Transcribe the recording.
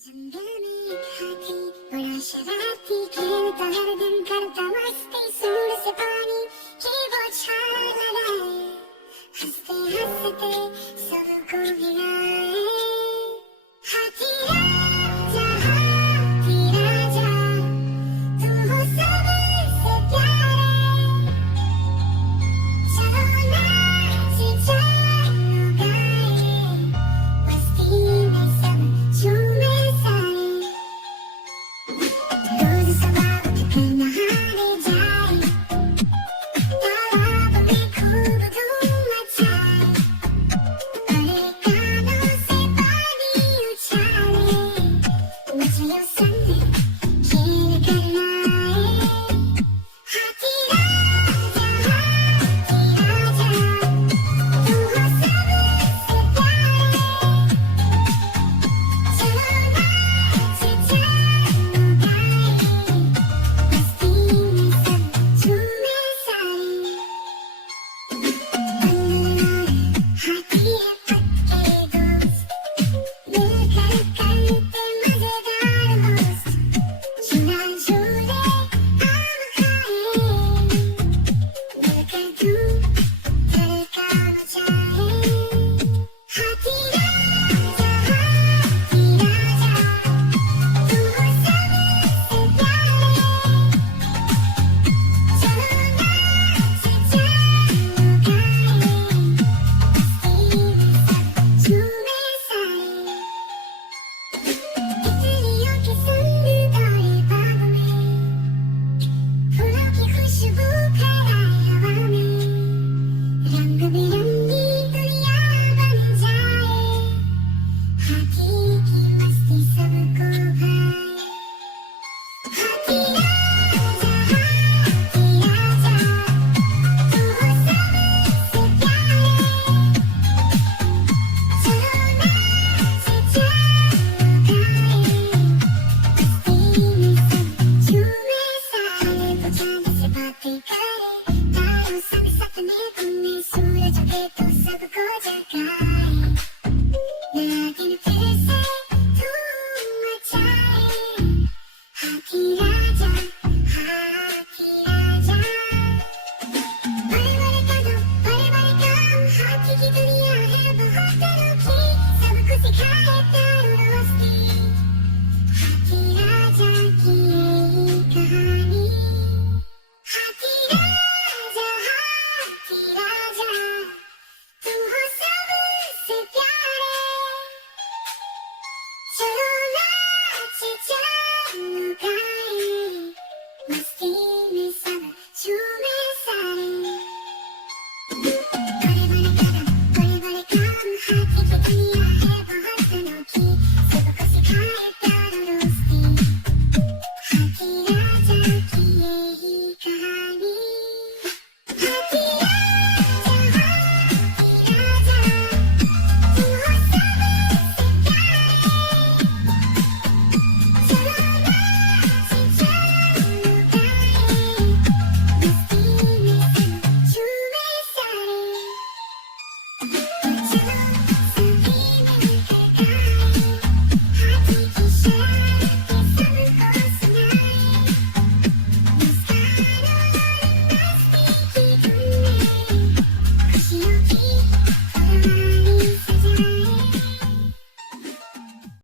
जंगल में एक हाथी बड़ा शरारती, खेलता हर दिन, करता मस्ती, सूंड से पानी की बौछार लगाए, हंसते हंसते सबको भिगाए। हाथी राजा, हाथी राजा, तुम हो सबसे प्यारे, चलो नाच चलो गाए, मस्ती में सब झूमे साए। रोज सुबह उठकर नहाने जाए, तालाब में खूब धूम मचाए, बड़े कानों से पानी उछाले, मछलियों संग खेल कर आए। हाथी राजा, हाथी राजा, तुम हो सबसे प्यारे, चलो नाच चलो गाए, मस्ती में सब झूमे साए। हाथी है पक्के दोस्त, मिलकर करते मजेदार मस्त, झूला झूले आम खाए, मिलकर धूम धड़का मचाए। हाथी राजा, हाथी राजा, तुम हो सबसे प्यारे, चलो नाच चलो गाए, मस्ती में सब झूमे साए। तितलियों के संग दौड़े बाग में, फूलों की खुशबू फैलाए हवा में, रंग बिरंगी दुनिया बन जाए, हाथी की मस्ती सबको भाए। हाथी राजा, हाथी राजा, तुम हो सबसे प्यारे, चलो नाच चलो गाए, मस्ती में सब झूमे साए। तो चांद से बातें करे, तारों संग सपने बुने, सूरज उगे तो सबको जगाए, नया दिन फिर से धूम मचाए। हाथी राजा, हाथी राजा, बड़े बड़े कदम बड़े बड़े काम, हाथी की दुनिया है बहुत अनोखी, सबको सिखाए प्यार और मस्ती, हाथी राजा की यही कहानी। हाथी राजा, हाथी राजा, तुम हो सबसे प्यारे, चलो नाच चलो गाए, मस्ती में सब झूमे